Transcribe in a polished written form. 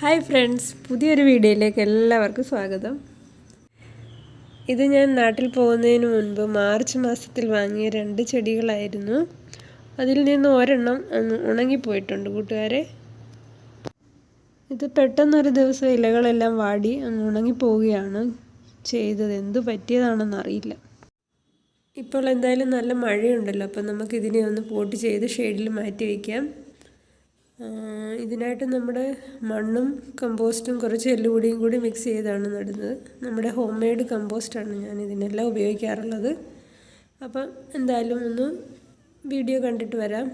Hi friends, പുതിയൊരു വീഡിയോയിലേക്ക് എല്ലാവർക്കും സ്വാഗതം. ഇത് ഞാൻ നാട്ടിൽ പോകുന്നതിന് മുൻപ് മാർച്ച് മാസത്തിൽ വാങ്ങിയ 2 ചെടികളായിരുന്നു. അതിൽ നിന്ന് ഒരെണ്ണം ഉണങ്ങിപ്പോയിട്ടുണ്ട് കൂട്ടുകാരെ. ഇത് പെട്ടെന്നൊരു ദിവസം ഇലകളെല്ലാം വാടി ഉണങ്ങിപ്പോവുകയാണ് ചെയ്തത്. എന്തു പറ്റിയതാണെന്നറിയില്ല. ഇപ്പോൾ എന്തായാലും നല്ല മഴയുണ്ടല്ലോ, അപ്പം നമുക്കിതിനെ ഒന്ന് പോട്ട് ചെയ്ത് ഷെയ്ഡിൽ മാറ്റി വയ്ക്കാം. ഇതിനായിട്ട് നമ്മുടെ മണ്ണും കമ്പോസ്റ്റും കുറച്ച് എല്ലുപൊടിയും കൂടി മിക്സ് ചെയ്താണ് നടുന്നത്. നമ്മുടെ ഹോം മെയ്ഡ് കമ്പോസ്റ്റാണ് ഞാൻ ഇതിനെല്ലാം ഉപയോഗിക്കാറുള്ളത്. അപ്പം എന്തായാലും ഒന്ന് വീഡിയോ കണ്ടിട്ട് വരാം.